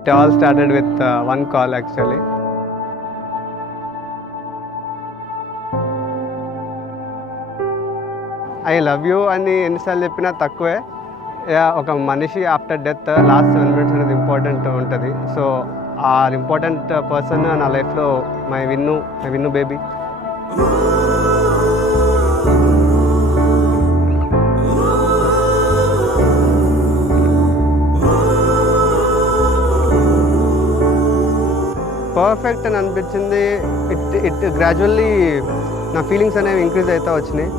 It all started with one call actually. I love you అని ఎన్నిసార్లు చెప్పినా తక్కువే. ఒక మనిషి ఆఫ్టర్ డెత్ లాస్ట్ 7 minutes అనేది ఇంపార్టెంట్ ఉంటుంది. సో ఆ ఇంపార్టెంట్ పర్సన్ నా లైఫ్లో మై విన్ను బేబీ. పర్ఫెక్ట్ అని అనిపించింది. ఇట్ గ్రాడ్యువల్లీ నా ఫీలింగ్స్ అనేవి ఇంక్రీజ్ అవుతూ వచ్చినాయి.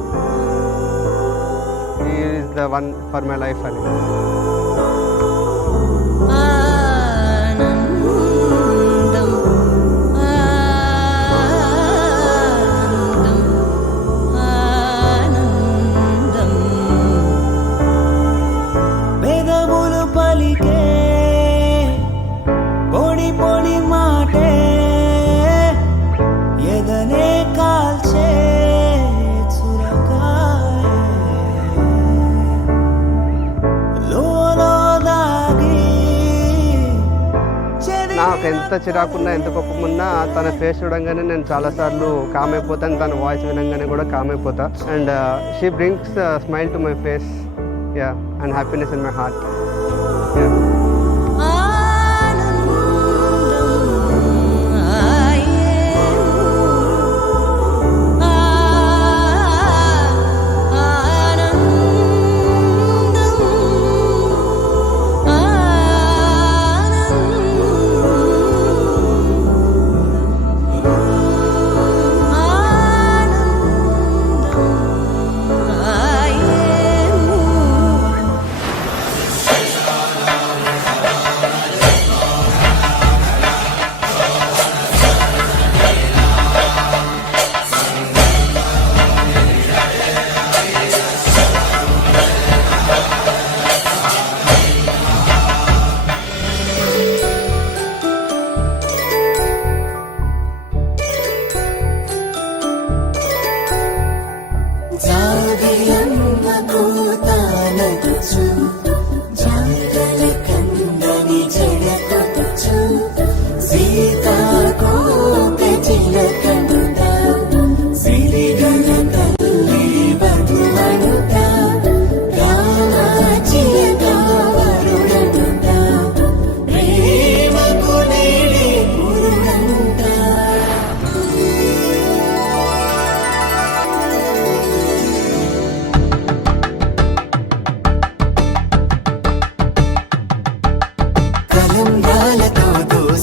He is the one for my life అని. నాకు ఎంత చిరాకున్నా ఎంత కోపమున్నా తన ఫేస్ చూడంగానే నేను చాలాసార్లు కామ్ అయిపోతాను. తన వాయిస్ వినంగానే కూడా కామ్ అయిపోతా. And she brings smile to my face and happiness in my heart.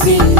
See